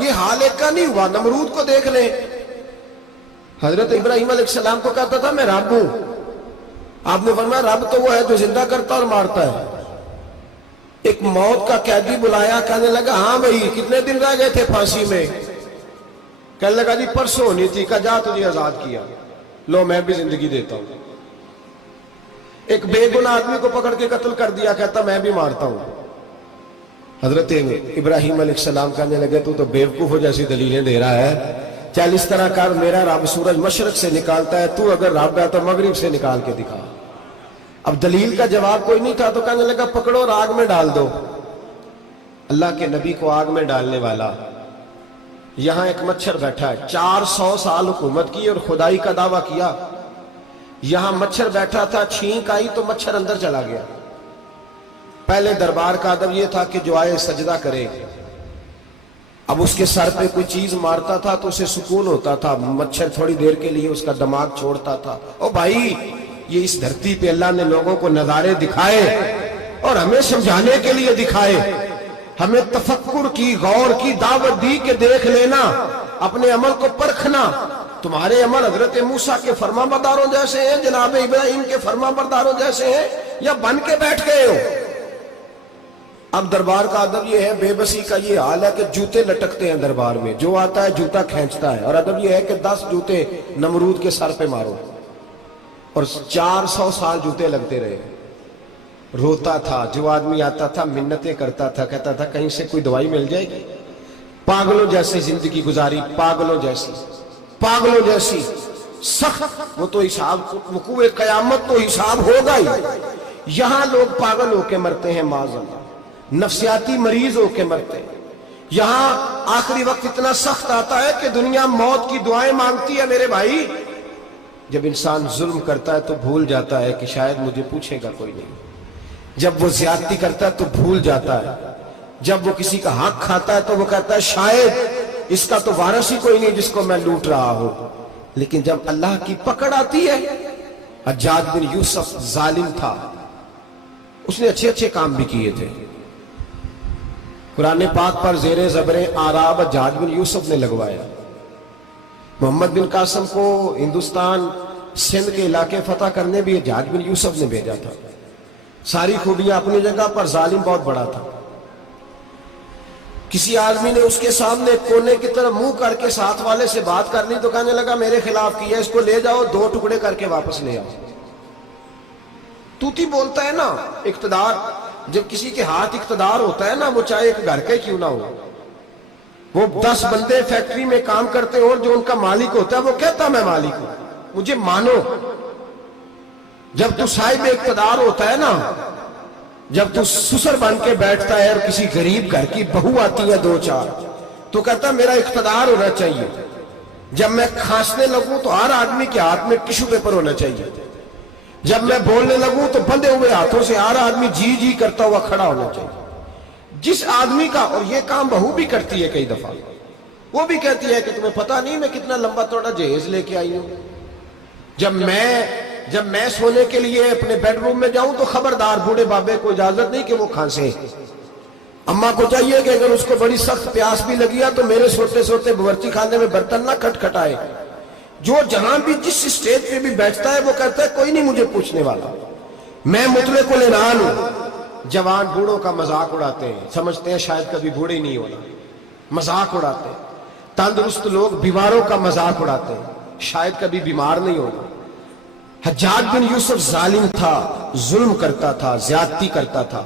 یہ حال ایک کا نہیں ہوا، نمرود کو دیکھ لیں، حضرت ابراہیم علیہ السلام کو کہتا تھا میں رب ہوں، آپ نے فرمایا رب تو وہ ہے جو زندہ کرتا اور مارتا ہے۔ ایک موت کا قیدی بلایا، کہنے لگا ہاں بھائی کتنے دن رہ گئے تھے پھانسی میں؟ کہنے لگا جی پرسوں ہونی تھی، کہا جا تجھے آزاد کیا، لو میں بھی زندگی دیتا ہوں۔ ایک بے گناہ آدمی کو پکڑ کے قتل کر دیا، کہتا میں بھی مارتا ہوں۔ حضرت ابراہیم علیہ السلام کہنے لگے تو بیوقوفوں جیسی دلیلیں دے رہا ہے، چل اس طرح کر، میرا رب سورج مشرق سے نکالتا ہے، تو اگر رب ہے تو مغرب سے نکال کے دکھا۔ اب دلیل کا جواب کوئی نہیں تھا تو کہنے لگا پکڑو اور آگ میں ڈال دو۔ اللہ کے نبی کو آگ میں ڈالنے والا، یہاں ایک مچھر بیٹھا ہے، 400 سال حکومت کی اور خدائی کا دعویٰ کیا، یہاں مچھر بیٹھا تھا، چھینک آئی تو مچھر اندر چلا گیا۔ پہلے دربار کا ادب یہ تھا کہ جو آئے سجدہ کرے، اب اس کے سر پہ کوئی چیز مارتا تھا تو اسے سکون ہوتا تھا، مچھر تھوڑی دیر کے لیے اس کا دماغ چھوڑتا تھا۔ او بھائی یہ اس دھرتی پہ اللہ نے لوگوں کو نظارے دکھائے اور ہمیں سمجھانے کے لیے دکھائے، ہمیں تفکر کی، غور کی دعوت دی کہ دیکھ لینا، اپنے عمل کو پرکھنا۔ تمہارے عمل حضرت موسیٰ کے فرما برداروں جیسے ہیں، جناب ابراہیم کے فرما برداروں جیسے ہیں، یا بن کے بیٹھ گئے ہو؟ اب دربار کا ادب یہ ہے، بے بسی کا یہ حال ہے کہ جوتے لٹکتے ہیں دربار میں، جو آتا ہے جوتا کھینچتا ہے، اور ادب یہ ہے کہ 10 جوتے نمرود کے سر پہ مارو، اور 400 سال جوتے لگتے رہے۔ روتا تھا، جو آدمی آتا تھا منتیں کرتا تھا، کہتا تھا کہیں سے کوئی دوائی مل جائے گی۔ پاگلوں جیسی زندگی گزاری، پاگلوں جیسی سخت، وہ تو حساب، وقوع قیامت تو حساب ہوگا ہی۔ یہاں لوگ پاگل ہو کے مرتے ہیں، معاذ اللہ، نفسیاتی مریض ہو کے مرتے ہیں۔ یہاں آخری وقت اتنا سخت آتا ہے کہ دنیا موت کی دعائیں مانگتی ہے۔ میرے بھائی جب انسان ظلم کرتا ہے تو بھول جاتا ہے کہ شاید مجھے پوچھے گا کوئی نہیں، جب وہ زیادتی کرتا ہے تو بھول جاتا ہے، جب وہ کسی کا حق کھاتا ہے تو وہ کہتا ہے شاید اس کا تو وارث ہی کوئی نہیں جس کو میں لوٹ رہا ہوں۔ لیکن جب اللہ کی پکڑ آتی ہے، حجاج بن یوسف ظالم تھا، اس نے اچھے کام بھی کیے تھے۔ قرآن پاک پر زیر زبر آراب حجاج بن یوسف نے لگوایا۔ محمد بن قاسم کو ہندوستان سندھ کے علاقے فتح کرنے بھی حجاج بن یوسف نے بھیجا تھا۔ ساری خوبیاں اپنی جگہ پر، ظالم بہت بڑا تھا۔ کسی آدمی نے اس کے سامنے کونے کی طرف منہ کر کے ساتھ والے سے بات کر لی تو کہنے لگا میرے خلاف کیا، اس کو لے جاؤ، 2 ٹکڑے کر کے واپس لے آؤ۔ توتی بولتا ہے نا، اقتدار، جب کسی کے ہاتھ اقتدار ہوتا ہے نا، وہ چاہے ایک گھر کے کیوں نہ ہو، وہ 10 بندے فیکٹری میں کام کرتے اور جو ان کا مالک ہوتا ہے وہ کہتا میں مالک ہوں، مجھے مانو۔ جب تو صاحب اقتدار ہوتا ہے نا، جب تو سسر بن کے بیٹھتا ہے اور کسی غریب گھر کی بہو آتی ہے 2-4 تو کہتا میرا اقتدار ہونا چاہیے، جب میں کھانسنے لگوں تو ہر آدمی کے ہاتھ میں ٹشو پیپر ہونا چاہیے، جب میں بولنے لگوں تو بندھے ہوئے ہاتھوں سے ہر آدمی جی جی کرتا ہوا کھڑا ہونا چاہیے۔ جس آدمی کا، اور یہ کام بہو بھی کرتی ہے کئی دفعہ، وہ بھی کہتی ہے کہ تمہیں پتہ نہیں میں کتنا لمبا چوڑا جہیز لے کے آئی ہوں، جب میں سونے کے لیے اپنے بیڈ روم میں جاؤں تو خبردار بوڑھے بابے کو اجازت نہیں کہ وہ کھانسے، اماں کو چاہیے کہ اگر اس کو بڑی سخت پیاس بھی لگی ہے تو میرے سوتے باورچی خانے میں برتن نہ کھٹکھٹائے۔ جو جہاں بھی جس اسٹیج پہ بھی بیٹھتا ہے وہ کہتا ہے کوئی نہیں مجھے پوچھنے والا، میں مطلق العنان ہوں۔ جوان بوڑھوں کا مذاق اڑاتے ہیں، سمجھتے ہیں شاید کبھی بوڑھے نہیں ہونا، مذاق اڑاتے ہیں۔ تندرست لوگ بیماروں کا مذاق اڑاتے ہیں، شاید کبھی بیمار نہیں ہونا۔ حجاج بن یوسف ظالم تھا، ظلم کرتا تھا، زیادتی کرتا تھا۔